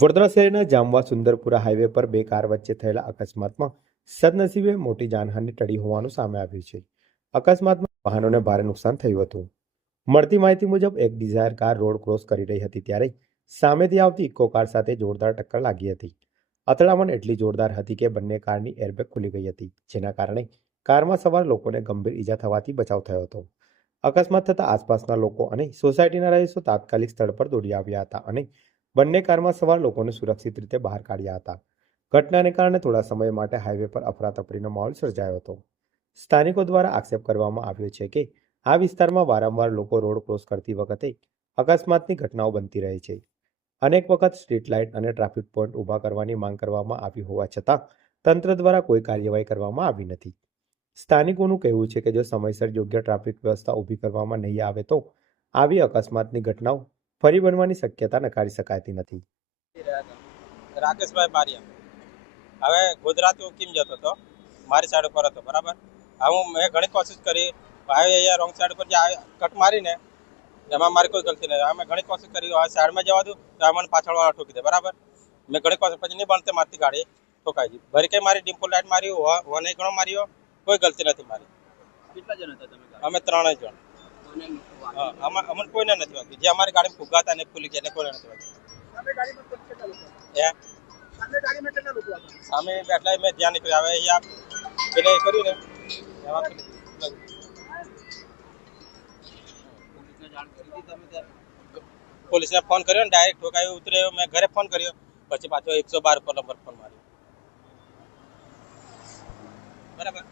વડોદરા શહેરના જામવા સુંદરપુરા હાઈવે પર બે કાર વચ્ચે થયેલા અકસ્માતમાં સદનસીબે મોટી જાનહાનિ ટળી હોવાનું સામે આવ્યું છે. અકસ્માતમાં વાહનોને ભારે નુકસાન થયું હતું. મળતી માહિતી મુજબ એક ડિઝાયર કાર રોડ ક્રોસ કરી રહી હતી ત્યારે સામેથી આવતી ઇકો કાર સાથે જોરદાર ટક્કર લાગી હતી. અથડામણ એટલી જોરદાર હતી કે બંને કારની એરબેગ ખુલી ગઈ હતી, જેના કારણે કારમાં સવાર લોકોને ગંભીર ઈજા થવાથી બચાવ થયો હતો. અકસ્માત થતા આસપાસના લોકો અને સોસાયટીના રહીશો તાત્કાલિક સ્થળ પર દોડી આવ્યા હતા અને બંને કારમાં સવાર લોકોને સુરક્ષિત રીતે બહાર કાઢ્યા હતા. ઘટનાને કારણે થોડા સમય માટે હાઈવે પર અફરાતફરીનો માહોલ સર્જાયો હતો. સ્થાનિકો દ્વારા આક્ષેપ કરવામાં આવ્યો છે કે આ વિસ્તારમાં વારંવાર લોકો રોડ ક્રોસ કરતી વખતે અકસ્માતની ઘટનાઓ બનતી રહે છે. અનેક વખત સ્ટ્રીટ લાઇટ અને ટ્રાફિક પોઈન્ટ ઊભા કરવાની માંગ કરવામાં આવી હોવા છતાં તંત્ર દ્વારા કોઈ કાર્યવાહી કરવામાં આવી નથી. સ્થાનિકોનું કહેવું છે કે જો સમયસર યોગ્ય ટ્રાફિક વ્યવસ્થા ઊભી કરવામાં નહીં આવે તો આવી અકસ્માતની ઘટનાઓ ફરી બનવાની શક્યતા નકારી શકાતી નથી. રાકેશભાઈ બારિયા હવે ગુજરાતી હું કેમ જતો હતો, મારી સાઈડ ઉપર હતો બરાબર. હવે મેં ઘણી કોશિશ કરી, ભાઈ અહીંયા રોંગ સાઈડ પર જે કટ મારીને એમાં મારી કોઈ ગલતી નથી. અમે ઘણી કોશિશ કરી, હવે સાઈડમાં જવા દઉં તો મને પાછળવાળા ઠોકી દે બરાબર. મેં ઘણી કોશિશ પછી નહીં બનતે મારતી ગાડી ઠોકાઈ ગઈ. ભરી કે મારી ડિમ્પલ લાઈટ મારી, વન ઘણો માર્યો, કોઈ ગલતી નથી મારી. કેટલા જણ હતા તમે? અમે 3 જણ. અમને કોઈને નથી વાગ્યું. જે અમારી ગાડી ફુગાતા ને ખુલી ગયા એને કોઈને નથી વાગ્યું. સામે બેઠા મેં ધ્યાન નીકળ્યું. હવે અહીંયા પેલે કર્યું ને એમાં પોલીસને ફોન કર્યો ને ડાયરેક્ટ ઠોકાયું ઉતરે. મેં ઘરે ફોન કર્યો, પછી પાછો 112 પર નંબર ફોન માર્યો બરાબર.